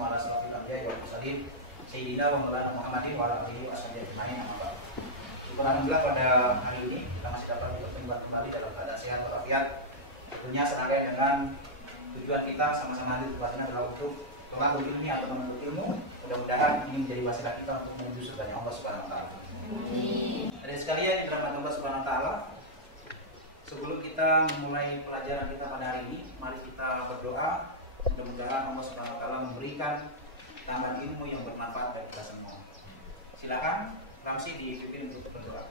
wassalamu ala asyrofil anbiya'i wal mursalin sayyidina wa maulana Muhammadin wa ala alihi washabihi ajmain. Alhamdulillah pada hari ini kita masih dapat berjumpa kembali dalam keadaan sehat walafiat. Tentunya serangkaian dengan tujuan kita sama-sama hadir bahasanya adalah untuk tolak ilmu atau menuntut ilmu. Mudah-mudahan ini menjadi wasilah kita untuk menuju surganya Allah Subhanahu wa taala. Dari sekalian yang dirahmati Allah Subhanahu wa taala, sebelum kita memulai pelajaran kita pada hari ini, mari kita berdoa. Mudah-mudahan Allah Subhanahu wa taala memberikan tambahan ilmu yang bermanfaat bagi kita semua. Silakan Ramsi dipimpin untuk berdoa.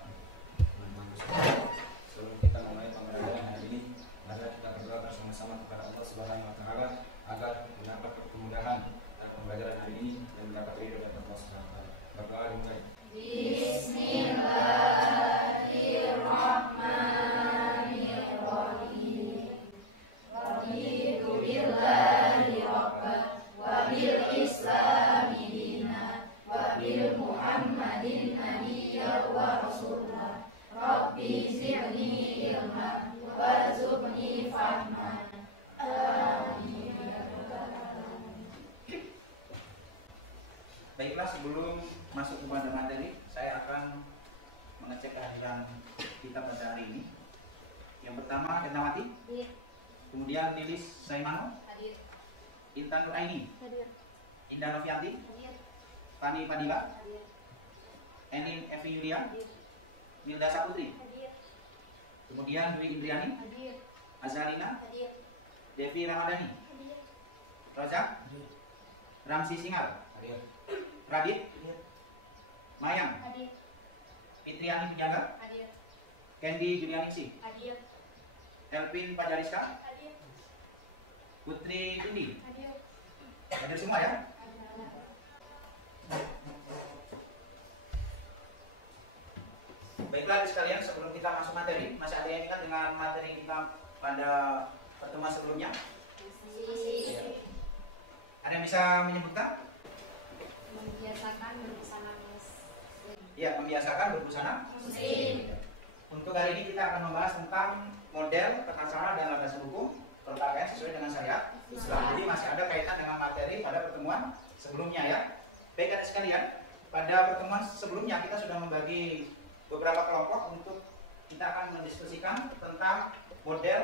Sebelum kita mulai pembelajaran hari ini, mari kita berdoa bersama-sama kepada Allah Subhanahu wa taala agar mendapat kemudahan dalam pembelajaran hari ini dan mendapat ridho dari Allah Subhanahu wa taala. Berdoa dimulai. Bismillahirrahmanirrahim. Raditu billahi rabban wa bil islami dinan wa bil Muhammadin nabiyyan wa rasulan. Rabbi zidni ilman warzuqni fahman. Amin. Baiklah, sebelum masuk kepada materi, saya akan mengecek kehadiran kita pada hari ini. Yang pertama, Endawati. Hadir. Kemudian Lilis Saimano. Hadir. Intan Nuraini. Hadir. Indah Novianti. Hadir. Fani Padilla. Hadir. Enin Evi Yulia. Hadir. Milda Saputri. Hadir. Kemudian Dwi Indriani. Hadir. Azalina. Hadir. Devi Ramadhani. Hadir. Roja. Ramsi Singal. Hadir. Radit. Mayang. Hadir. Fitriani Penjaga. Hadir. Candy Julianingsih. Hadir. Elvin Pajariska. Hadir. Putri Indi. Hadir. Hadir semua ya. Baiklah sekalian, sebelum kita masuk materi, masih ada yang ingat dengan materi kita pada pertemuan sebelumnya? Ada yang bisa menyebutkan? Membiasakan berbusana muslim. Ya, membiasakan berbusana Muslim. Untuk hari ini kita akan membahas tentang model, tata cara dan landasan hukum berpakaian sesuai dengan syariat Islam. Jadi masih ada kaitan dengan materi pada pertemuan sebelumnya ya. Baik adik sekalian, pada pertemuan sebelumnya kita sudah membagi beberapa kelompok untuk kita akan mendiskusikan tentang model,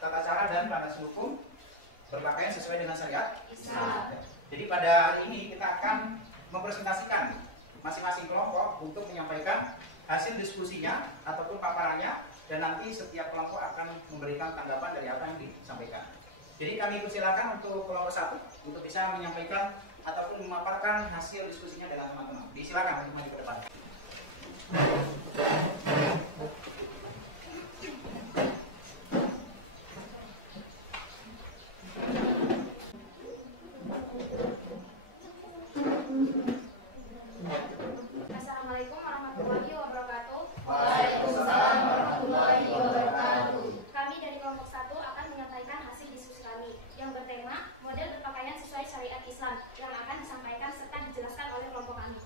tata cara dan landasan hukum berpakaian sesuai dengan syariat Islam. Jadi pada hari ini kita akan mempresentasikan masing-masing kelompok untuk menyampaikan hasil diskusinya ataupun paparannya, dan nanti setiap kelompok akan memberikan tanggapan dari apa yang disampaikan. Jadi kami persilakan untuk kelompok satu untuk bisa menyampaikan ataupun memaparkan hasil diskusinya dengan teman-teman. Disilakan untuk maju ke depan. Assalamualaikum warahmatullahi wabarakatuh. Waalaikumsalam warahmatullahi wabarakatuh. Kami dari kelompok 1 akan menyampaikan hasil diskusi kami yang bertema model berpakaian sesuai syariat Islam yang akan disampaikan serta dijelaskan oleh kelompok kami.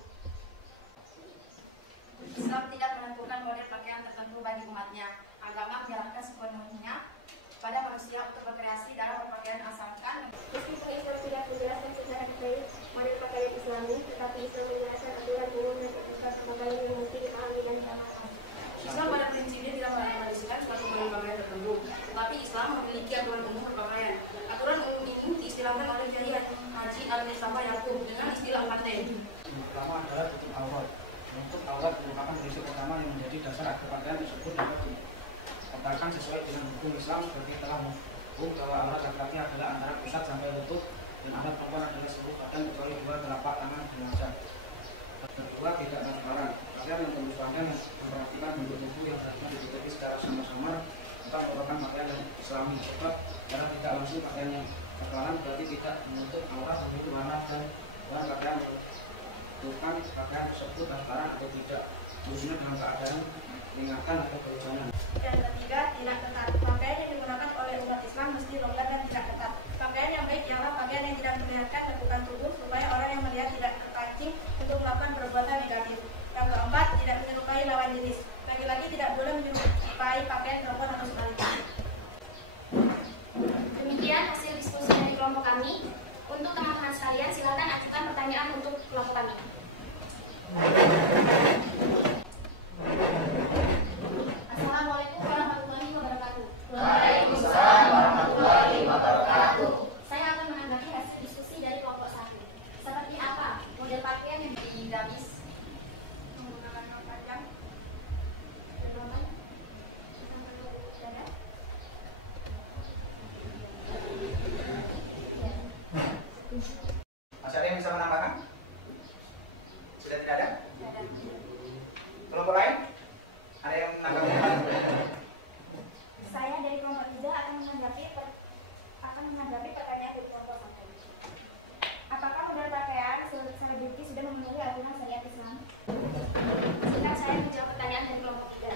Islam tidak menentukan model pakaian tertentu bagi umatnya. Agama menyerahkan sepenuhnya pada manusia untuk berkreasi dalam berpakaian asalkan. Meskipun Islam tidak menjelaskan secara detail model pakaian Islami, tetapi Islam menjelaskan aturan umum dan etika pakaian yang mesti dipahami dan diamalkan. Islam pada prinsipnya tidak mengadvokasikan suatu model pakaian tertentu, tetapi Islam memiliki aturan umum berpakaian. Aturan umum ini diistilahkan oleh Kiai Haji Al-Mustafa Yakub dengan istilah paten. Yang pertama adalah tutup aurat. Untuk aurat merupakan prinsip utama yang menjadi dasar agar pakaian tersebut dapat dikatakan sesuai dengan hukum Islam, seperti telah menghukum bahwa aurat laki-laki adalah antara pusat sampai lutut dan aurat perempuan adalah seluruh badan kecuali dua telapak tangan dan wajah. Kedua, tidak transparan. Pakaian yang tembus badan yang memperhatikan bentuk tubuh yang harusnya ditutupi secara samar-samar atau merupakan pakaian yang Islami. Sebab karena tidak langsung pakaian yang transparan berarti tidak menutup aurat memiliki warna dan pakaian menentukan pakaian tersebut transparan atau tidak, khususnya dalam keadaan peringatan atau kehujanan. Dan ketiga, tidak ketat. Pakaian yang digunakan oleh umat Islam mesti longgar dan tidak ketat. Pakaian yang baik ialah pakaian yang tidak memperlihatkan bentukan tubuh supaya orang yang melihat tidak terpancing untuk melakukan perbuatan negatif. Yang keempat, tidak menyerupai lawan jenis. Laki-laki tidak boleh menyerupai pakaian perempuan atau sebaliknya. Demikian hasil diskusi dari kelompok kami. Untuk teman-teman sekalian, silakan pertanyaan untuk kelompok kami. Assalamualaikum warahmatullahi wabarakatuh. Waalaikumsalam warahmatullahi wabarakatuh. Saya akan menanggapi hasil diskusi dari kelompok 1. Seperti apa model pakaian yang Gamis menggunakan rok panjang Masih ada yang bisa menambahkan? Sudah tidak ada? Kelompok lain? Ada yang menanggapi? Saya dari kelompok 3 akan menanggapi pertanyaan dari kelompok 1. Apakah model pakaian selebriti sudah memenuhi aturan syariat Islam? Jika saya menjawab pertanyaan dari kelompok 3.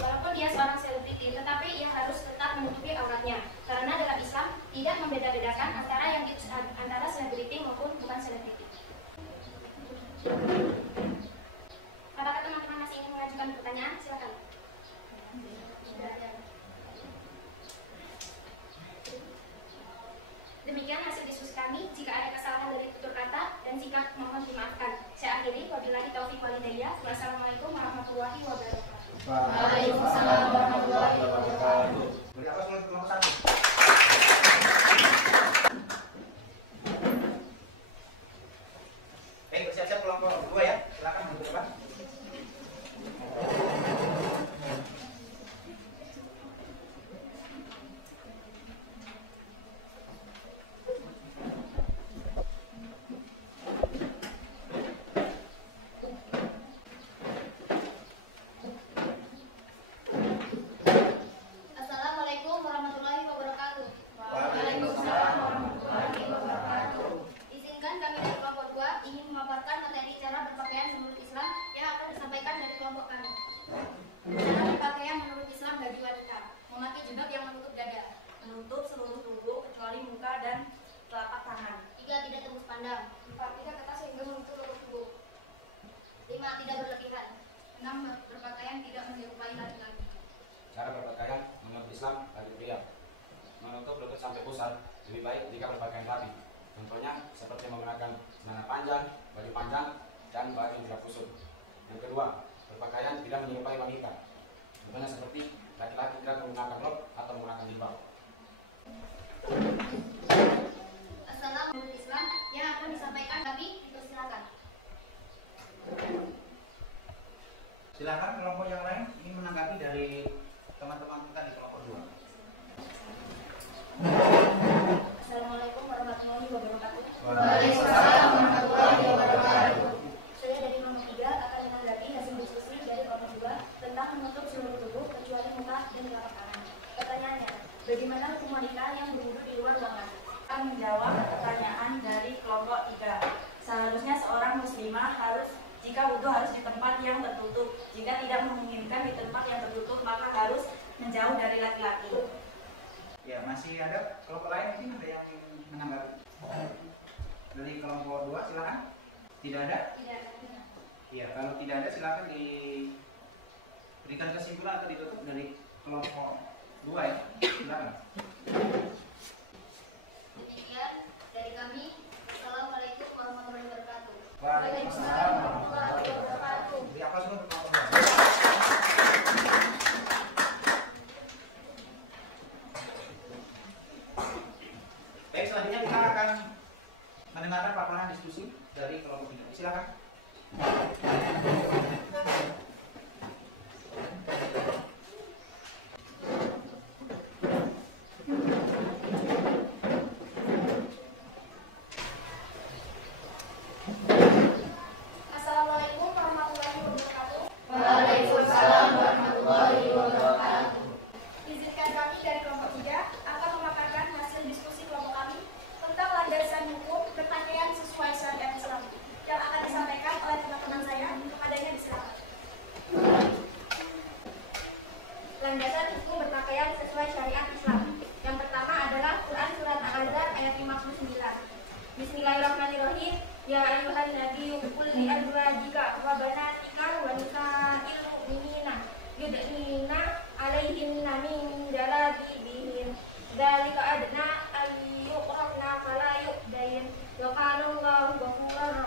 Walaupun dia seorang selebriti, tetapi ia harus tetap menutupi auratnya. Karena dalam Islam tidak membeda-bedakan antara selebriti maupun bukan selebriti. Apakah teman-teman masih ingin mengajukan pertanyaan? Silakan. Demikian hasil diskusi kami. Jika ada kesalahan dari tutur kata dan sikap, mohon dimaafkan. Saya akhiri. Wabillahi taufiq walhidayah. Wassalamualaikum warahmatullahi wabarakatuh. Waalaikumsalam warahmatullahi wabarakatuh. Beri aplaus untuk kelompok 1. Baik, bersiap-siap kelompok 2 ya. Silakan untuk depan. Assalamualaikum warahmatullahi wabarakatuh. Waalaikumsalam warahmatullahi wabarakatuh. Izinkan kami dari kelompok 2 ingin memaparkan materi cara berpakaian menurut Islam yang akan disampaikan dari kelompok kami. Cara berpakaian menurut Islam bagi wanita: memakai jilbab yang menutup dada, menutup seluruh tubuh kecuali muka dan telapak tangan. 3. Tidak tembus pandang, 4. Tidak ketat sehingga menutup seluruh tubuh, 5. Tidak berlebihan, 6. Berpakaian tidak menyerupai laki-laki. Cara berpakaian menurut Islam bagi pria: menutup lutut sampai pusar, lebih baik jika berpakaian rapi. Contohnya seperti menggunakan celana panjang, baju panjang, dan baju yang tidak kusut. Yang kedua, berpakaian tidak menyerupai wanita. Contohnya seperti laki-laki tidak menggunakan rok atau menggunakan jilbab. Assalamualaikum Islam yang akan disampaikan kami, dipersilakan. Silakan kelompok yang lain ingin menanggapi dari teman-teman kita di kelompok 2. Assalamualaikum warahmatullahi wabarakatuh. Waalaikumsalam warahmatullahi wabarakatuh. Saya dari kelompok 3 akan menanggapi hasil diskusi dari kelompok 2 tentang menutup seluruh tubuh kecuali muka dan telapak tangan. Pertanyaannya, bagaimana hukum wanita yang berwudu di luar ruangan? Akan menjawab pertanyaan dari kelompok 3. Seharusnya seorang muslimah jika wudhu harus di tempat yang tertutup. Jika tidak memungkinkan di tempat yang tertutup, maka harus menjauh dari laki-laki. Ya, masih ada kelompok lain mungkin ada yang menanggapi. Dari kelompok 2 silakan. Tidak ada? Tidak ada. Ya, kalau tidak ada silakan diberikan kesimpulan atau ditutup dari kelompok 2 ya. Silakan. Demikian dari kami. Assalamualaikum warahmatullahi wabarakatuh. Waalaikumsalam warahmatullahi wabarakatuh. Beri aplaus untuk kelompok 2. Baik, selanjutnya kita akan mendengarkan paparan diskusi dari kelompok 3. Silakan. Assalamualaikum warahmatullahi wabarakatuh. Waalaikumsalam warahmatullahi wabarakatuh. Izinkan kami dari kelompok 3 akan memaparkan hasil diskusi kelompok kami tentang landasan hukum berpakaian sesuai syariat Islam yang akan disampaikan oleh teman-teman saya. Kepadanya disilakan. Landasan hukum berpakaian sesuai syariat Islam. Yang pertama adalah Quran surat Al-Ahzab ayat 59. Bismillahirrahmanirrahim. Ya ayyuhan nabiyyu qul li azwajika wa banatika wa nisa'il mu'minina yudnina 'alaihinna min jalabibihin. Dzalika adna ay yuqrafna fala yu'dain. Wa kana Allahu ghafuran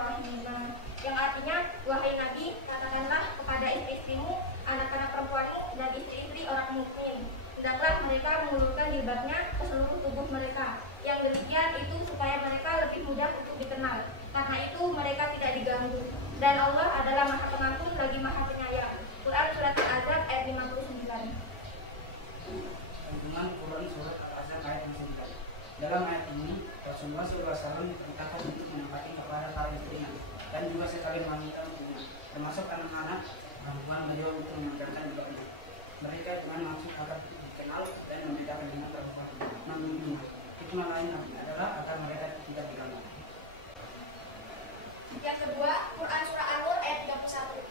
jilbabnya ke seluruh tubuh mereka. Yang demikian itu supaya mereka lebih mudah untuk dikenal. Karena itu mereka tidak diganggu. Dan Allah adalah Maha Pengampun lagi Maha Penyayang. Quran Surat Al-Ahzab ayat 59. Kandungan Quran Surat Al-Ahzab ayat 59. Dalam ayat ini, Rasulullah SAW diperintahkan untuk menempati kepada para istrinya dan juga sekalian wanita untuknya, termasuk anak-anak perempuan beliau untuk mengajarkan jilbabnya. Mereka dengan maksud agar dikenal dan membedakan dengan perempuan. Namun hikmah lain adalah agar mereka tidak diganggu. Yang kedua, Quran Surah An-Nur ayat 31,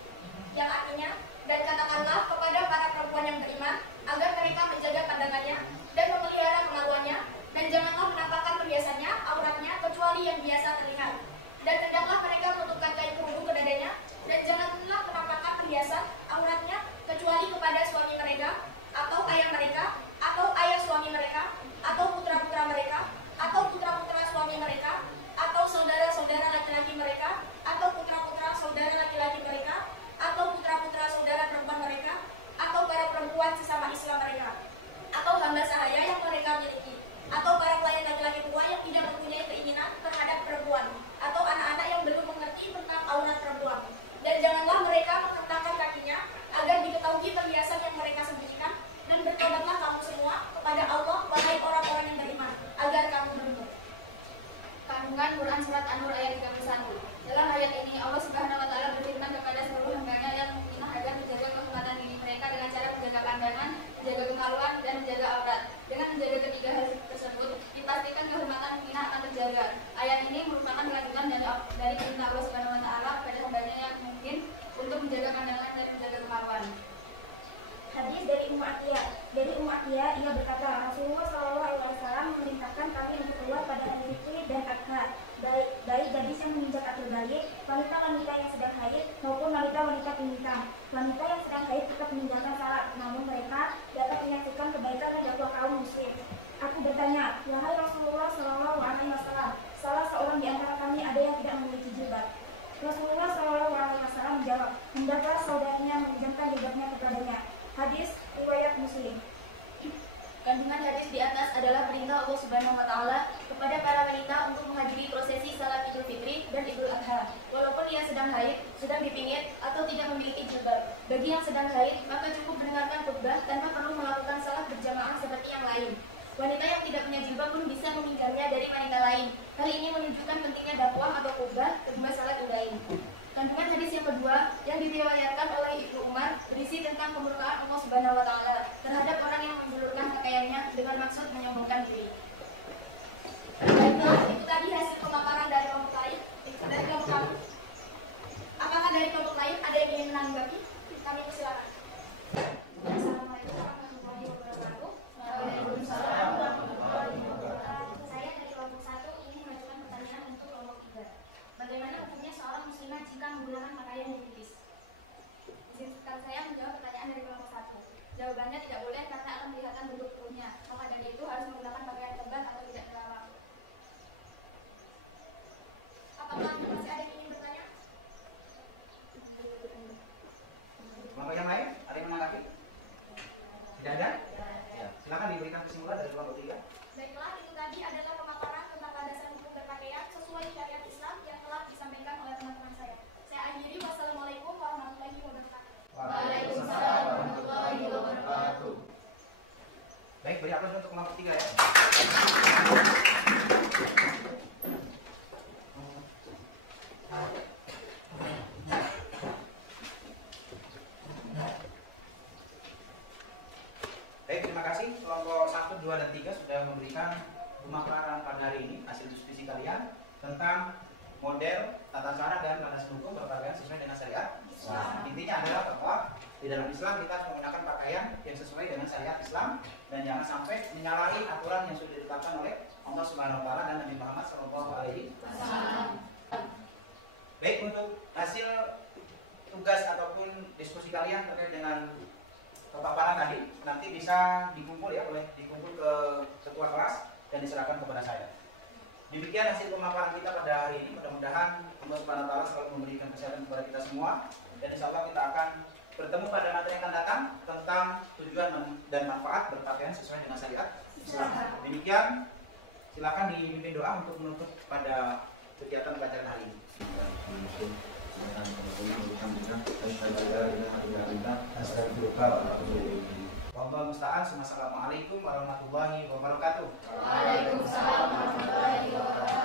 yang artinya, dan katakanlah kepada para perempuan yang beriman agar mereka menjaga pandangannya dan memelihara kemaluannya, dan janganlah menampakkan perhiasannya, auratnya, kecuali yang biasa terlihat. Dan hendaklah mereka menutupkan kain kerudung ke dadanya, dan janganlah menampakkan perhiasan, auratnya, kecuali kepada suami mereka, atau ayah mereka, atau ayah suami mereka, atau putra-putra mereka, atau putra-putra suami mereka, atau saudara-saudara laki-laki mereka, atau putra-putra saudara laki-laki mereka, atau putra-putra saudara perempuan mereka, atau para perempuan sesama Islam mereka, atau hamba sahaya yang mereka miliki, atau para pelayan laki-laki tua yang tidak mempunyai keinginan terhadap perempuan, atau anak-anak yang belum mengerti tentang aurat perempuan. Dan janganlah mereka menghentakkan kakinya agar diketahui perhiasan yang mereka sembunyikan, dan bertobatlah kamu semua kepada Allah, wahai orang-orang yang beriman, agar kamu beruntung. Kandungan Quran Surat An-Nur ayat 31. Dalam ayat ini Allah Subhanahu wa taala berfirman kepada seluruh hambanya yang mukminah agar menjaga kehormatan diri mereka dengan cara menjaga pandangan, menjaga kemaluan, dan menjaga aurat. Dengan menjaga ketiga hal tersebut, dipastikan kehormatan mukminah akan terjaga. Ayat ini merupakan kelanjutan dari perintah Allah Subhanahu wa taala kepada hambanya yang mungkin untuk menjaga pandangan dan menjaga kemaluan. Hadis dari Ummu Atiyah. Dari Ummu Atiyah, ia berkata, Rasulullah SAW memerintahkan kami untuk keluar pada hari Fitri dan Adha, baik gadis yang menginjak akhir balik, wanita-wanita yang sedang haid, maupun wanita-wanita pemikam. Wanita yang sedang haid tetap meninggalkan salat, namun mereka dapat menyaksikan kebaikan dan dakwah kaum muslim. Aku bertanya, wahai Rasulullah SAW, salah seorang di antara kami ada yang tidak memiliki jilbab. Rasulullah SAW menjawab, hendaklah saudaranya meminjamkan jilbabnya kepadanya. Hadis riwayat Muslim. Kandungan hadis di atas adalah perintah Allah Subhanahu wa taala kepada para wanita untuk menghadiri prosesi salat Idul Fitri dan Idul Adha, walaupun ia sedang haid, sedang dipingit, atau tidak memiliki jilbab. Bagi yang sedang haid, maka cukup mendengarkan khutbah tanpa perlu melakukan salat berjamaah seperti yang lain. Wanita yang tidak punya jilbab pun bisa meminjamnya dari wanita lain. Hal ini menunjukkan pentingnya dakwah atau khutbah kedua salat lain. Kandungan hadis yang kedua yang diriwayatkan oleh Ibnu Umar berisi tentang kemurkaan Allah Subhanahu wa taala terhadap orang yang menjulurkan pakaiannya dengan maksud menyombongkan diri. Baiklah, itu tadi hasil pemaparan dari kelompok lain. Dari kelompok kami. Apakah dari kelompok lain ada yang ingin menanggapi? Kami persilakan. Assalamualaikum warahmatullahi wabarakatuh. Waalaikumsalam warahmatullahi wabarakatuh. Saya dari kelompok 1 ingin mengajukan pertanyaan untuk kelompok 3. Bagaimana hukumnya seorang muslimah jika menggunakan pakaian yang tipis? Izinkan saya menjawab pertanyaan dari kelompok 1. Jawabannya tidak boleh karena akan kelihatan bentuk tubuhnya. Maka dari itu harus menggunakan pakaian tebal atau tidak terlalu. Apakah masih ada yang ingin bertanya? Kelompok yang lain? Ada yang menanggapi? Tidak ada? Ya. Silakan diberikan kesimpulan dari kelompok 3. Baiklah, itu tadi adalah pemaparan tentang landasan hukum berpakaian sesuai syariat Islam yang telah disampaikan oleh teman-teman saya. Saya akhiri, wassalamualaikum warahmatullahi wabarakatuh. Waalaikumsalam warahmatullahi wabarakatuh. Baik, beri aplaus untuk kelompok 3 ya. Baik, terima kasih kelompok 1, 2, dan 3 sudah memberikan pemaparan pada hari ini hasil diskusi kalian tentang model, tata cara, dan landasan hukum berpakaian sesuai dengan syariat Islam. Intinya adalah bahwa di dalam Islam kita harus menggunakan pakaian yang sesuai dengan syariat Islam dan jangan sampai menyalahi aturan yang sudah ditetapkan oleh Allah Subhanahu wa taala dan Nabi Muhammad SAW. Baik, untuk hasil tugas ataupun diskusi kalian terkait dengan pemaparan tadi nanti bisa dikumpul ke ketua kelas dan diserahkan kepada saya. Demikian hasil pemaparan kita pada hari ini. Mudah-mudahan Allah Subhanahu wa taala selalu memberikan kesehatan kepada kita semua dan insya Allah kita akan bertemu pada materi yang akan datang tentang tujuan dan manfaat berpakaian sesuai dengan syariat Demikian, silakan dipimpin doa untuk menutup pada kegiatan pelajaran hari ini. Wallahu musta'an. Assalamualaikum warahmatullahi wabarakatuh. Waalaikumsalam warahmatullahi wabarakatuh.